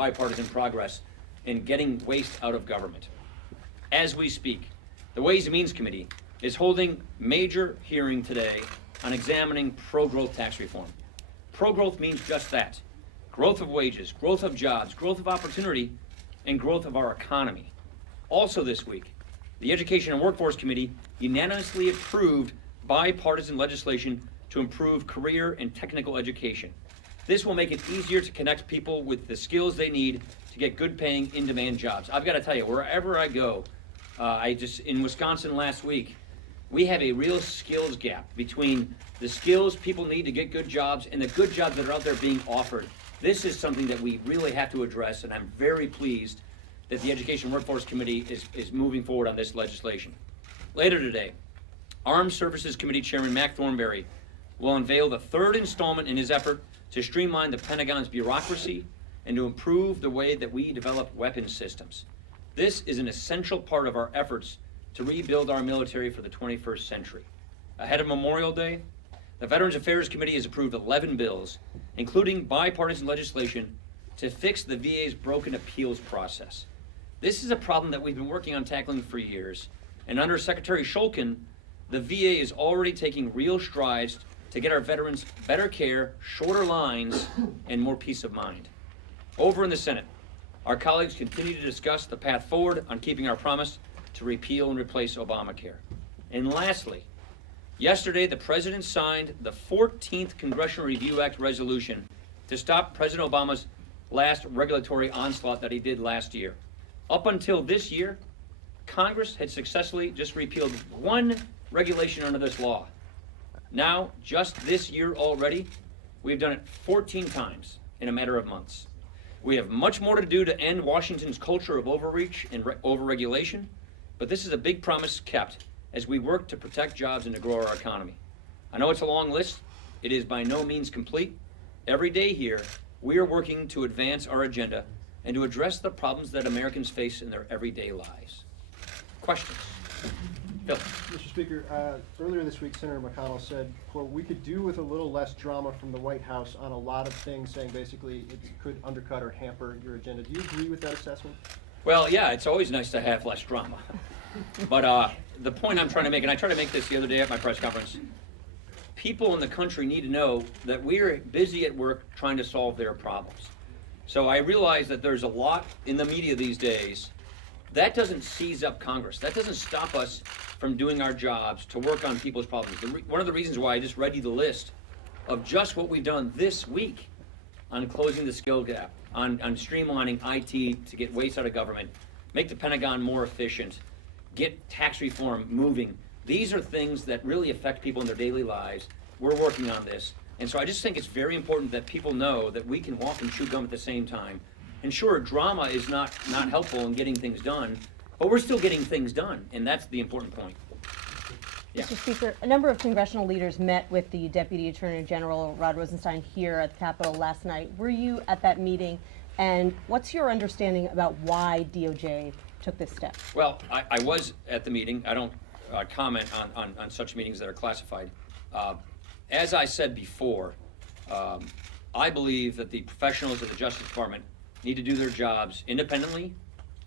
bipartisan progress in getting waste out of government. As we speak, the Ways and Means Committee is holding major hearing today on examining pro-growth tax reform. Pro-growth means just that: growth of wages, growth of jobs, growth of opportunity, and growth of our economy. Also this week, the Education and Workforce Committee unanimously approved bipartisan legislation to improve career and technical education. This will make it easier to connect people with the skills they need to get good paying, in-demand jobs. I've got to tell you, wherever I go, in Wisconsin last week, we have a real skills gap between the skills people need to get good jobs and the good jobs that are out there being offered. This is something that we really have to address, and I'm very pleased that the Education and Workforce Committee is moving forward on this legislation. Later today, Armed Services Committee Chairman Mac Thornberry will unveil the third installment in his effort to streamline the Pentagon's bureaucracy and to improve the way that we develop weapons systems. This is an essential part of our efforts to rebuild our military for the 21st century. Ahead of Memorial Day, the Veterans Affairs Committee has approved 11 bills, including bipartisan legislation to fix the VA's broken appeals process. This is a problem that we've been working on tackling for years, and under Secretary Shulkin, the VA is already taking real strides to get our veterans better care, shorter lines, and more peace of mind. Over in the Senate, our colleagues continue to discuss the path forward on keeping our promise to repeal and replace Obamacare. And lastly, yesterday the President signed the 14th Congressional Review Act resolution to stop President Obama's last regulatory onslaught that he did last year. Up until this year, Congress had successfully just repealed one regulation under this law. Now, just this year already, we've done it 14 times in a matter of months. We have much more to do to end Washington's culture of overreach and overregulation, but this is a big promise kept as we work to protect jobs and to grow our economy. I know it's a long list. It is by no means complete. Every day here, we are working to advance our agenda and to address the problems that Americans face in their everyday lives. Questions? Bill. Mr. Speaker, earlier this week, Senator McConnell said, quote, "We could do with a little less drama from the White House on a lot of things," saying basically it could undercut or hamper your agenda. Do you agree with that assessment? Well, yeah, it's always nice to have less drama. But the point I'm trying to make, and I tried to make this the other day at my press conference, people in the country need to know that we're busy at work trying to solve their problems. So I realize that there's a lot in the media these days. That doesn't seize up Congress. That doesn't stop us from doing our jobs to work on people's problems. One of the reasons why I just read you the list of just what we've done this week on closing the skill gap, on streamlining IT to get waste out of government, make the Pentagon more efficient, get tax reform moving. These are things that really affect people in their daily lives. We're working on this. And so I just think it's very important that people know that we can walk and chew gum at the same time. And sure, drama is not helpful in getting things done, but we're still getting things done, and that's the important point. Yeah. Mr. Speaker, a number of congressional leaders met with the Deputy Attorney General Rod Rosenstein here at the Capitol last night. Were you at that meeting, and what's your understanding about why DOJ took this step? Well, I was at the meeting. I don't comment on such meetings that are classified. As I said before, I believe that the professionals of the Justice Department need to do their jobs independently,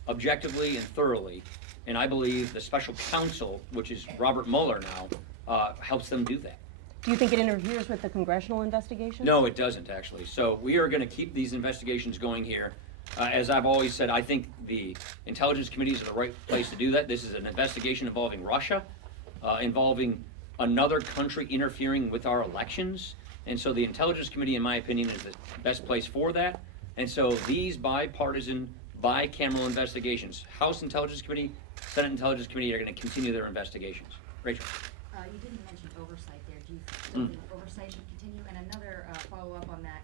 objectively, and thoroughly. And I believe the special counsel, which is Robert Mueller now, helps them do that. Do you think it interferes with the congressional investigation? No, it doesn't, actually. So we are going to keep these investigations going here. As I've always said, I think the intelligence committees are the right place to do that. This is an investigation involving Russia, involving another country interfering with our elections. And so the Intelligence Committee, in my opinion, is the best place for that. And so these bipartisan, bicameral investigations, House Intelligence Committee, Senate Intelligence Committee, are going to continue their investigations. Rachel. You didn't mention oversight there. Do you think oversight should continue? And another follow-up on that,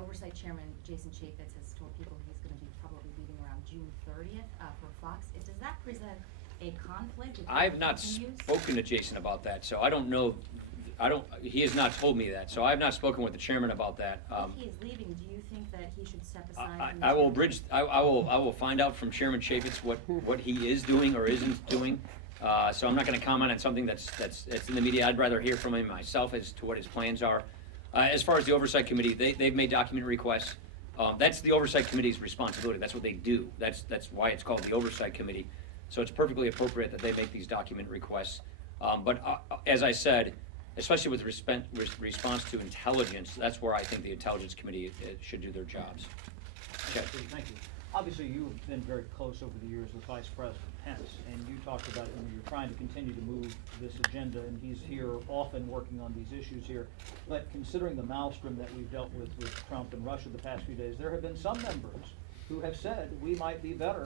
Oversight Chairman Jason Chaffetz has told people he's going to be probably leaving around June 30th for Fox. Does that present a conflict? I've not spoken to Jason about that, so I don't know. He has not told me that, so I have not spoken with the chairman about that. If he is leaving, do you think that he should step aside? I will find out from Chairman Chaffetz what he is doing or isn't doing. So I'm not going to comment on something that's in the media. I'd rather hear from him myself as to what his plans are. As far as the Oversight Committee, they've made document requests. That's the Oversight Committee's responsibility. That's what they do. That's why it's called the Oversight Committee. So it's perfectly appropriate that they make these document requests. But as I said, especially with response to intelligence, that's where I think the Intelligence Committee should do their jobs. Chad. Thank you. Obviously, you've been very close over the years with Vice President Pence, and you talked about when you're trying to continue to move this agenda, and he's here often working on these issues here. But considering the maelstrom that we've dealt with Trump and Russia the past few days, there have been some members who have said we might be better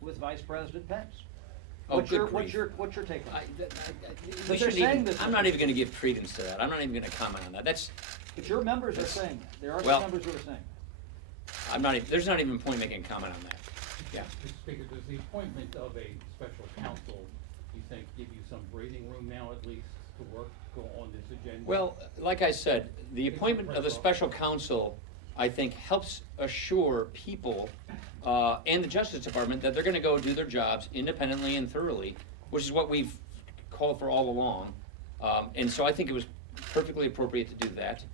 with Vice President Pence. Oh, What's good your grief. what's your take on it? We they're shouldn't saying even- this- I'm not even gonna give credence to that. I'm not even gonna comment on that. But your members are saying that. There are Well- some members who are saying. there's not even a point making a comment on that. Yeah. Mr. Speaker, does the appointment of a special counsel, you think, give you some breathing room now at least to go on this agenda? Well, like I said, the appointment of the special counsel, I think, helps assure people and the Justice Department that they're gonna go do their jobs independently and thoroughly, which is what we've called for all along. And so I think it was perfectly appropriate to do that.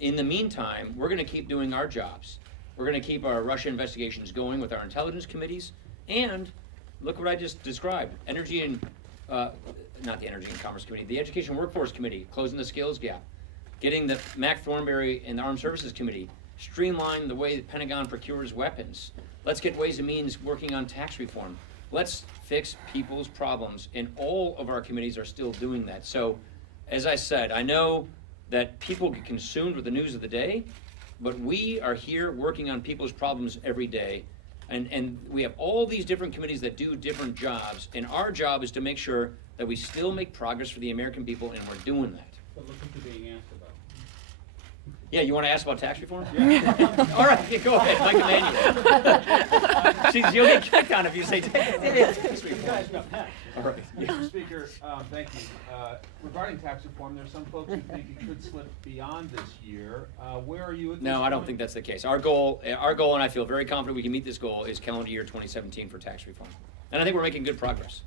In the meantime, we're gonna keep doing our jobs. We're gonna keep our Russia investigations going with our intelligence committees, and look what I just described, Energy and, not the Energy and Commerce Committee, the Education and Workforce Committee, closing the skills gap, getting the Mac Thornberry and the Armed Services Committee, streamline the way the Pentagon procures weapons. Let's get Ways and Means working on tax reform. Let's fix people's problems, and all of our committees are still doing that. So, as I said, I know that people get consumed with the news of the day, but we are here working on people's problems every day. And we have all these different committees that do different jobs, and our job is to make sure that we still make progress for the American people, and we're doing that. But look what you're being asked about. Yeah, you wanna ask about tax reform? All right, yeah, go ahead, Mike Emanuel. She's, you'll get kicked on if you say tax You reform. guys got Pence. All right. Mr. Speaker, thank you. Regarding tax reform, there are some folks who think it could slip beyond this year. Where are you at this No, I don't point? think that's the case. Our goal, and I feel very confident we can meet this goal, is calendar year 2017 for tax reform. And I think we're making good progress.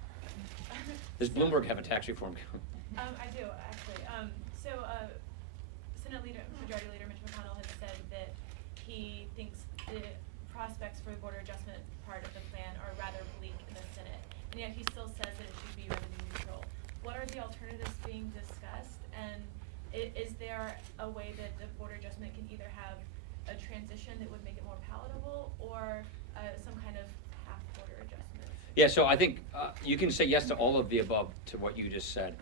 Does Bloomberg have a tax reform? I do, actually. Senate Leader, Majority Leader Mitch McConnell has said that he thinks the prospects for the border adjustment part of the plan are rather bleak in the Senate. And yet he still says that it should be revenue neutral. What are the alternatives being discussed? And is there a way that the border adjustment can either have a transition that would make it more palatable, or some kind of half border adjustment? Yeah, so I think you can say yes to all of the above to what you just said.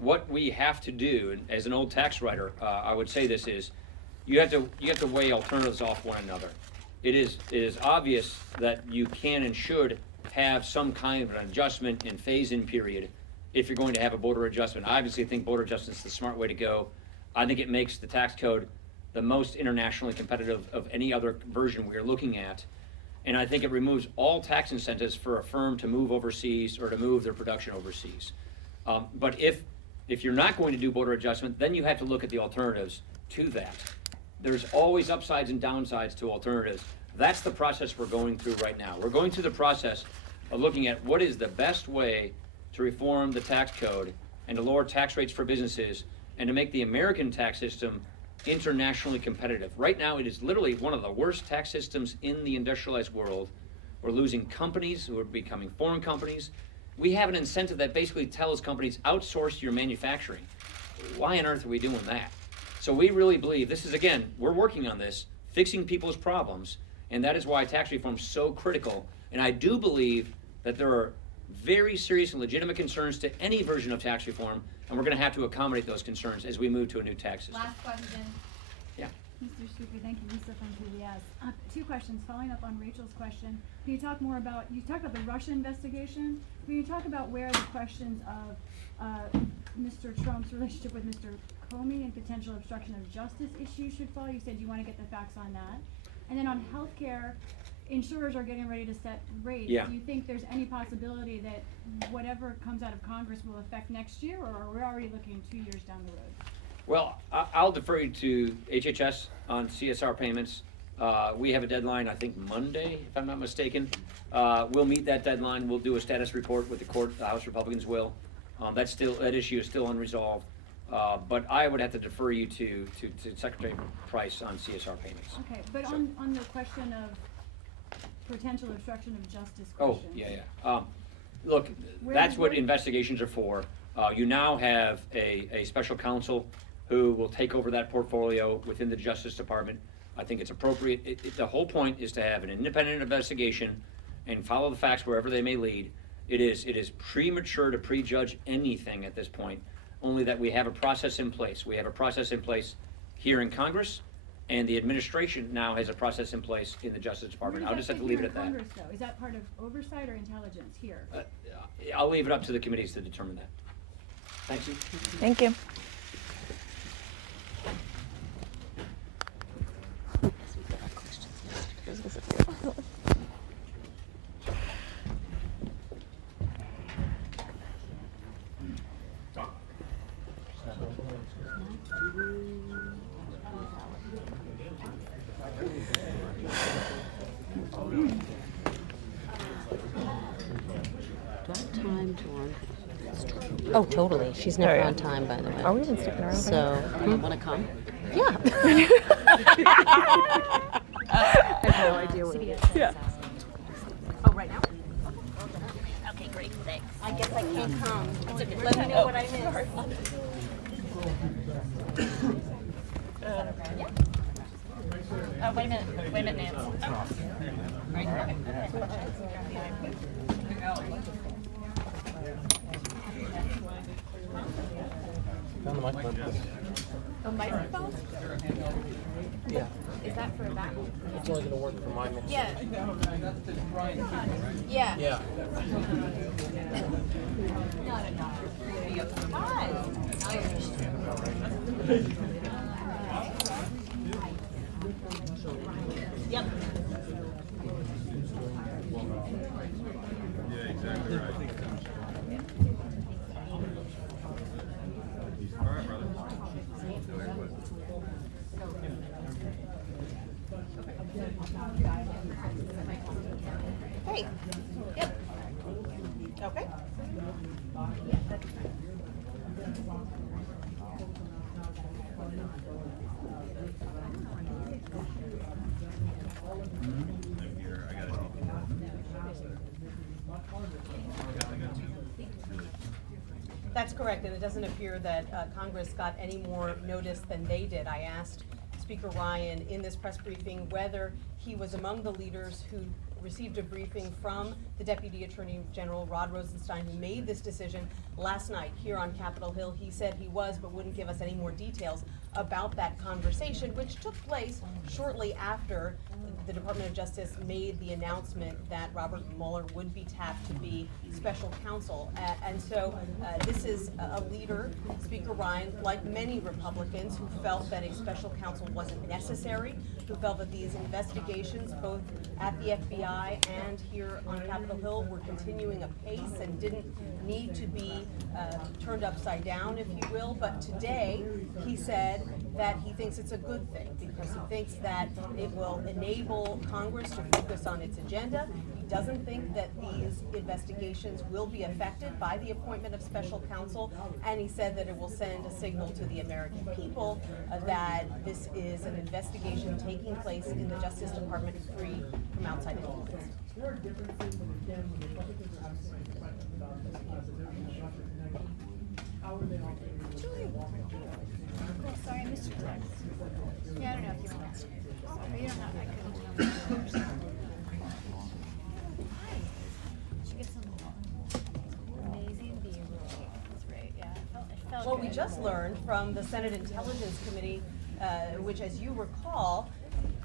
What we have to do, and as an old tax writer, I would say this is, you have to weigh alternatives off one another. It is obvious that you can and should have some kind of an adjustment and phase-in period if you're going to have a border adjustment. I obviously think border adjustment is the smart way to go. I think it makes the tax code the most internationally competitive of any other version we are looking at. And I think it removes all tax incentives for a firm to move overseas or to move their production overseas. But if you're not going to do border adjustment, then you have to look at the alternatives to that. There's always upsides and downsides to alternatives. That's the process we're going through right now. We're going through the process of looking at what is the best way to reform the tax code and to lower tax rates for businesses and to make the American tax system internationally competitive. Right now, it is literally one of the worst tax systems in the industrialized world. We're losing companies who are becoming foreign companies. We have an incentive that basically tells companies, outsource your manufacturing. Why on earth are we doing that? So we really believe, this is, again, we're working on this, fixing people's problems, and that is why tax reform is so critical. And I do believe that there are very serious and legitimate concerns to any version of tax reform, and we're gonna have to accommodate those concerns as we move to a new tax system. Last question. Yeah. Mr. Speaker, thank you, Lisa from PBS. Two questions, following up on Rachel's question. Can you talk more about, you talked about the Russia investigation. Can you talk about where the questions of Mr. Trump's relationship with Mr. Comey and potential obstruction of justice issues should fall? You said you want to get the facts on that. And then on healthcare, insurers are getting ready to set rates. Yeah. Do you think there's any possibility that whatever comes out of Congress will affect next year, or are we already looking 2 years down the road? Well, I'll defer you to HHS on CSR payments. We have a deadline, I think Monday, if I'm not mistaken. We'll meet that deadline. We'll do a status report with the court, the House Republicans will. That issue is still unresolved. But I would have to defer you to Secretary Price on CSR payments. Okay, but So- on the question of potential obstruction of justice Oh, questions. yeah. Look, Where- that's what where- investigations are for. You now have a special counsel who will take over that portfolio within the Justice Department. I think it's appropriate. The whole point is to have an independent investigation and follow the facts wherever they may lead. It is premature to prejudge anything at this point, only that we have a process in place. We have a process in place here in Congress, and the administration now has a process in place in the Justice Where Department. does I'll that just have fit to leave here it in at that. Congress, though? Is that part of oversight or intelligence here? I'll leave it up to the committees to determine that. Thank you. Thank you. Oh, totally. She's never Oh, yeah. on time, by the way. Are we even sticking around? So, Want to come? yeah. I have no idea what it is. Yeah. Oh, right now? Okay, great, thanks. I guess I can't come. Let me know what I missed. Wait a minute, Nancy. A microphone? Yeah, Is that for that? it's only gonna work for my mix. Yeah. Yeah. Yeah. Yep. Hey. Yep. Okay. That's correct, and it doesn't appear that Congress got any more notice than they did. I asked Speaker Ryan in this press briefing whether he was among the leaders who received a briefing from the Deputy Attorney General, Rod Rosenstein, who made this decision last night here on Capitol Hill. He said he was, but wouldn't give us any more details about that conversation, which took place shortly after the Department of Justice made the announcement that Robert Mueller would be tapped to be special counsel. And so this is a leader, Speaker Ryan, like many Republicans who felt that a special counsel wasn't necessary, who felt that these investigations, both at the FBI and here on Capitol Hill, were continuing apace and didn't need to be turned upside down, if you will. But today, he said that he thinks it's a good thing because he thinks that it will enable Congress to focus on its agenda. He doesn't think that these investigations will be affected by the appointment of special counsel, and he said that it will send a signal to the American people that this is an investigation taking place in the Justice Department free from outside influence. Sorry, I missed your text. Yeah, I don't know if you want to. Sorry, you don't have, I couldn't tell. Should get some amazing B-roll. That's right, yeah. It felt Well, we good. just learned from the Senate Intelligence Committee, which, as you recall,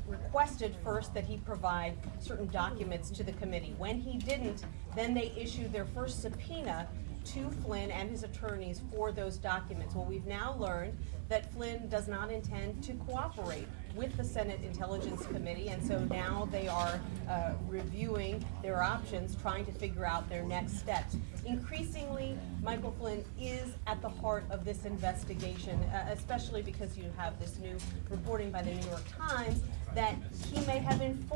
requested first that he provide certain documents to the committee. When he didn't, then they issued their first subpoena to Flynn and his attorneys for those documents. Well, we've now learned that Flynn does not intend to cooperate with the Senate Intelligence Committee, and so now they are reviewing their options, trying to figure out their next steps. Increasingly, Michael Flynn is at the heart of this investigation, especially because you have this new reporting by the New York Times that he may have informed